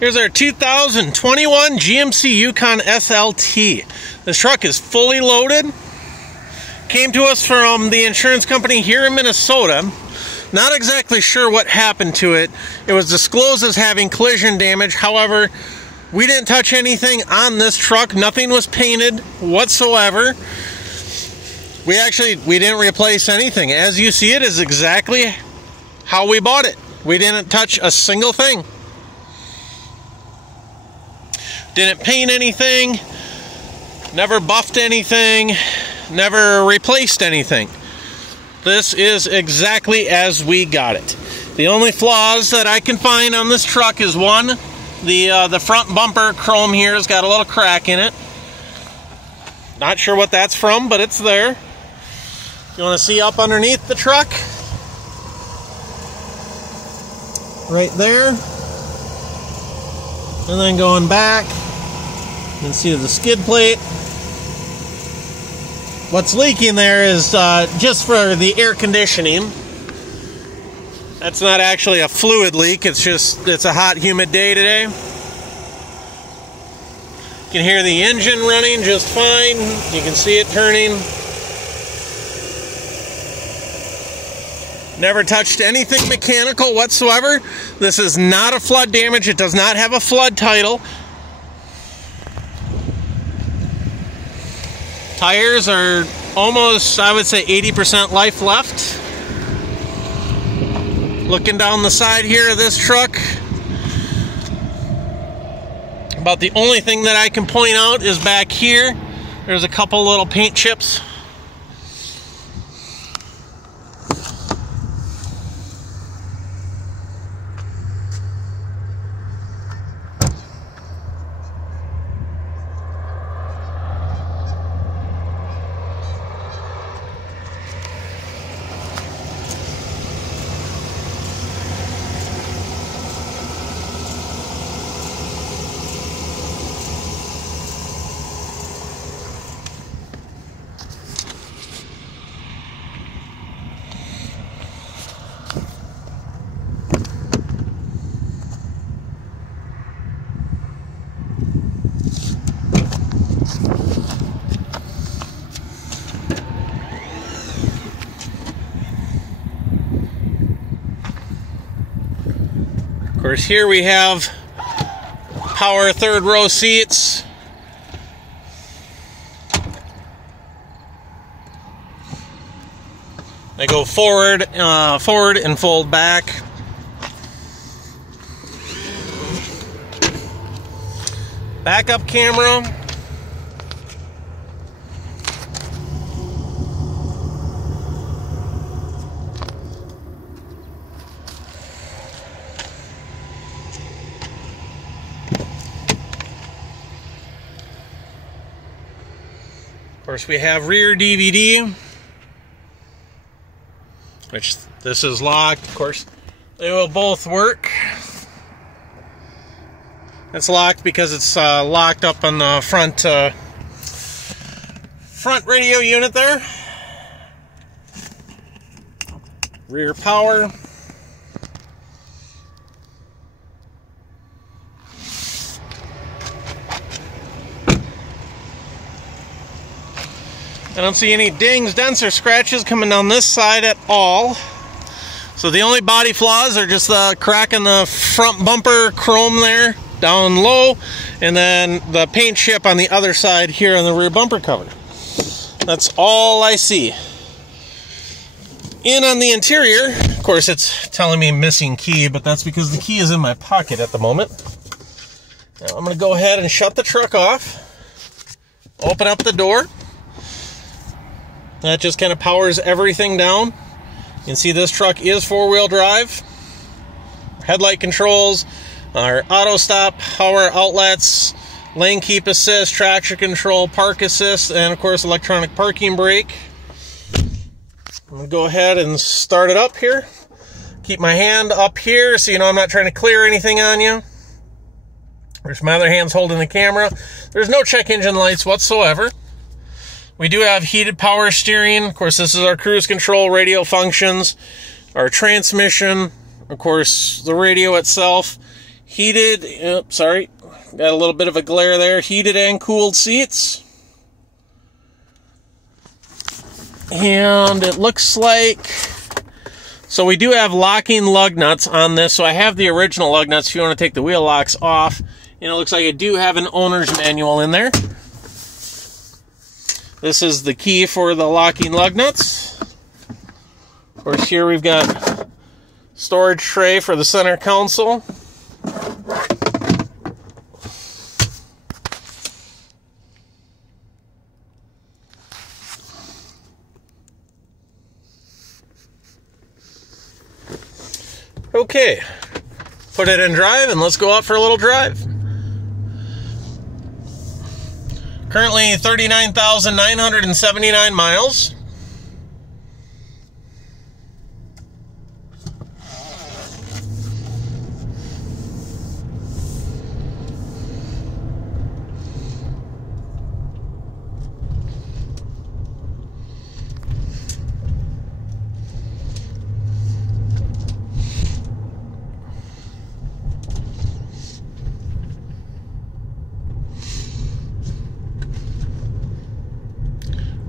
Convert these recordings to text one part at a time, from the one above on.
Here's our 2021 GMC Yukon SLT. This truck is fully loaded. Came to us from the insurance company here in Minnesota. Not exactly sure what happened to it. It was disclosed as having collision damage. However, we didn't touch anything on this truck. Nothing was painted whatsoever. We didn't replace anything. As you see, it is exactly how we bought it. We didn't touch a single thing. Didn't paint anything, never buffed anything, never replaced anything. This is exactly as we got it. The only flaws that I can find on this truck is one, the front bumper chrome here has got a little crack in it. Not sure what that's from, but it's there. You want to see up underneath the truck? Right there. And then going back, you can see the skid plate. What's leaking there is just for the air conditioning. That's not actually a fluid leak, it's a hot, humid day today. You can hear the engine running just fine. You can see it turning. Never touched anything mechanical whatsoever. This is not a flood damage. It does not have a flood title. Tires are almost, I would say, 80% life left. Looking down the side here of this truck, about the only thing that I can point out is back here. There's a couple little paint chips. Of course, here we have power third row seats. They go forward and fold back. Backup camera. Of course, we have rear DVD, which this is locked. Of course, they will both work. It's locked because it's locked up on the front radio unit there. Rear power. I don't see any dings, dents, or scratches coming down this side at all. So the only body flaws are just the crack in the front bumper chrome there, down low, and then the paint chip on the other side here on the rear bumper cover. That's all I see. In on the interior, of course, it's telling me missing key, but that's because the key is in my pocket at the moment. Now I'm going to go ahead and shut the truck off, open up the door. That just kind of powers everything down. You can see this truck is four-wheel drive. Headlight controls, our auto stop, power outlets, lane keep assist, traction control, park assist, and of course electronic parking brake. I'm going to go ahead and start it up here. Keep my hand up here so you know I'm not trying to clear anything on you. There's my other hand's holding the camera. There's no check engine lights whatsoever. We do have heated power steering. Of course, this is our cruise control, radio functions, our transmission, of course, the radio itself, heated, sorry, got a little bit of a glare there, heated and cooled seats. And it looks like, so we do have locking lug nuts on this. So I have the original lug nuts if you want to take the wheel locks off. And it looks like I do have an owner's manual in there. This is the key for the locking lug nuts. Of course, here we've got storage tray for the center console. Okay, put it in drive and let's go out for a little drive. Currently 39,979 miles.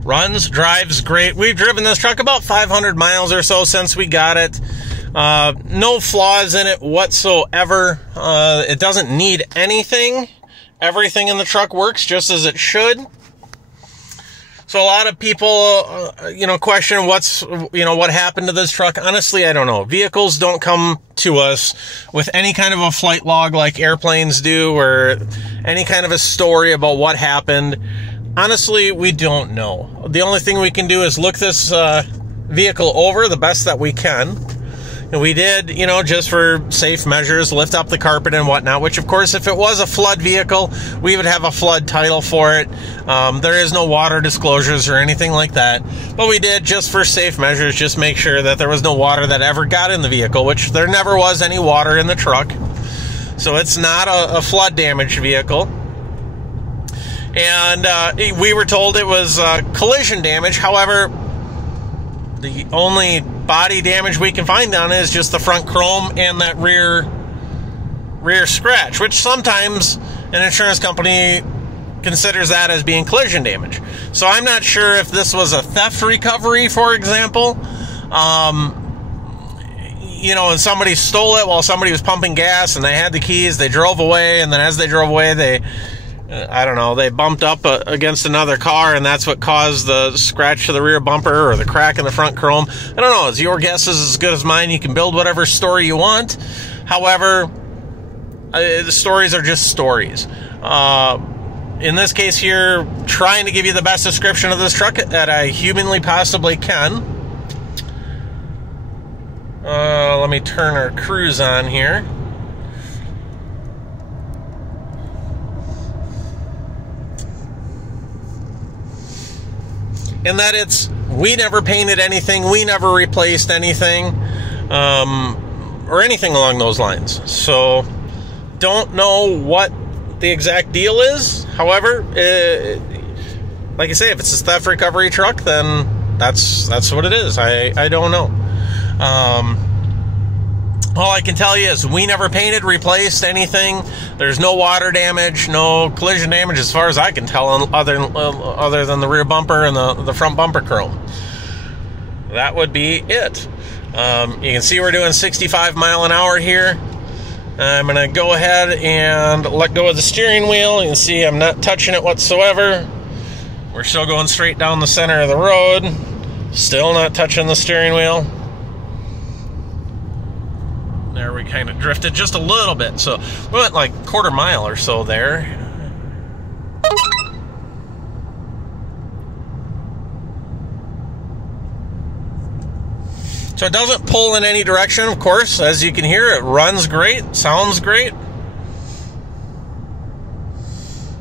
Runs, drives great. We've driven this truck about 500 miles or so since we got it. No flaws in it whatsoever. It doesn't need anything. Everything in the truck works just as it should. So a lot of people, question what happened to this truck. Honestly, I don't know. Vehicles don't come to us with any kind of a flight log like airplanes do, or any kind of a story about what happened. Honestly, we don't know. The only thing we can do is look this vehicle over the best that we can. And we did, just for safe measures, lift up the carpet and whatnot, which, of course, if it was a flood vehicle, we would have a flood title for it. There is no water disclosures or anything like that. But we did, just for safe measures, just make sure that there was no water that ever got in the vehicle, which there never was any water in the truck. So it's not a flood damaged vehicle. And we were told it was collision damage. However, the only body damage we can find on it is just the front chrome and that rear scratch, which sometimes an insurance company considers that as being collision damage. So I'm not sure if this was a theft recovery, for example. And somebody stole it while somebody was pumping gas and they had the keys, they drove away, and then as they drove away, they bumped up against another car, and that's what caused the scratch to the rear bumper or the crack in the front chrome. I don't know. Your guess is as good as mine. You can build whatever story you want. However, the stories are just stories. In this case here, trying to give you the best description of this truck that I humanly possibly can. Let me turn our cruise on here. And that we never painted anything, we never replaced anything, or anything along those lines. So, don't know what the exact deal is. However, like I say, if it's a theft recovery truck, then that's what it is. I don't know. All I can tell you is we never painted, replaced anything. There's no water damage, no collision damage as far as I can tell, other than the rear bumper and the front bumper chrome. That would be it. You can see we're doing 65 mile an hour here. I'm going to go ahead and let go of the steering wheel. You can see I'm not touching it whatsoever. We're still going straight down the center of the road. Still not touching the steering wheel. There, we kind of drifted just a little bit, so we went like a quarter mile or so there. So it doesn't pull in any direction, of course. As you can hear, it runs great, sounds great.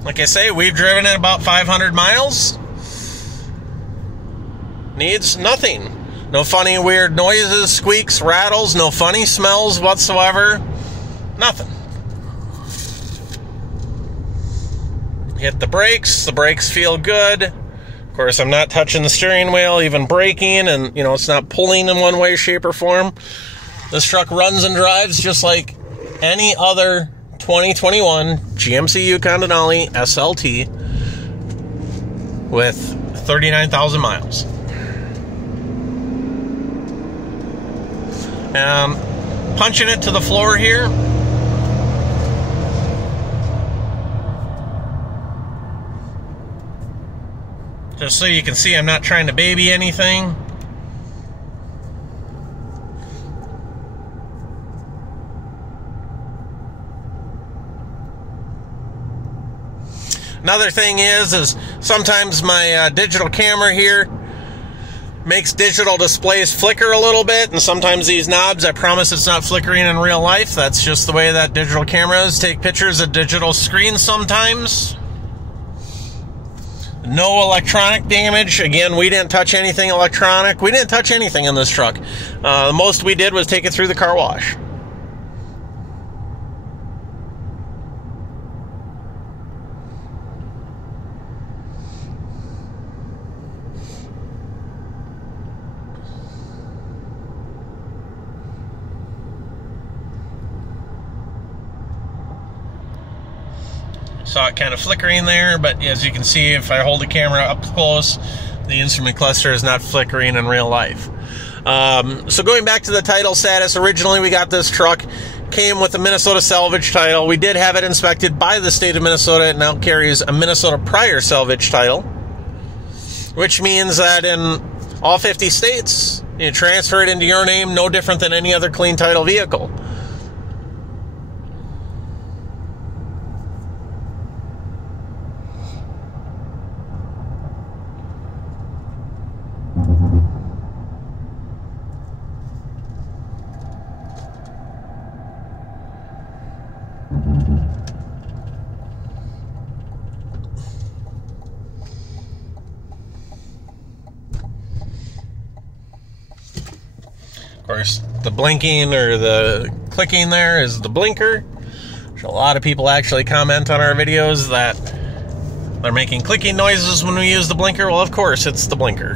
Like I say, we've driven it about 500 miles. Needs nothing. No funny weird noises, squeaks, rattles, no funny smells whatsoever. Nothing. Hit the brakes feel good. Of course, I'm not touching the steering wheel, even braking, and it's not pulling in one way, shape, or form. This truck runs and drives just like any other 2021 GMC Yukon SLT with 39,000 miles. Punching it to the floor here. Just so you can see I'm not trying to baby anything. Another thing is sometimes my digital camera here makes digital displays flicker a little bit, and sometimes these knobs, I promise it's not flickering in real life. That's just the way that digital cameras take pictures of digital screens sometimes. No electronic damage. Again, we didn't touch anything electronic. We didn't touch anything in this truck. The most we did was take it through the car wash. Saw it kind of flickering there, but as you can see, if I hold the camera up close, the instrument cluster is not flickering in real life. So going back to the title status, originally we got this truck, came with a Minnesota salvage title. We did have it inspected by the state of Minnesota. It now carries a Minnesota prior salvage title, which means that in all 50 states, you transfer it into your name, no different than any other clean title vehicle. Of course, the blinking or the clicking there is the blinker. Which a lot of people actually comment on our videos that they're making clicking noises when we use the blinker. Well, of course, it's the blinker.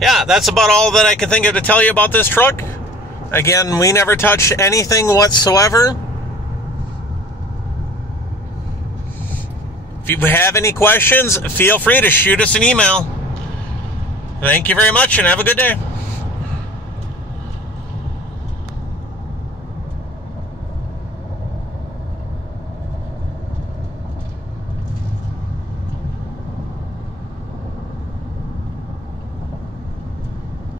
Yeah, that's about all that I can think of to tell you about this truck. Again, we never touched anything whatsoever. If you have any questions, feel free to shoot us an email. Thank you very much and have a good day.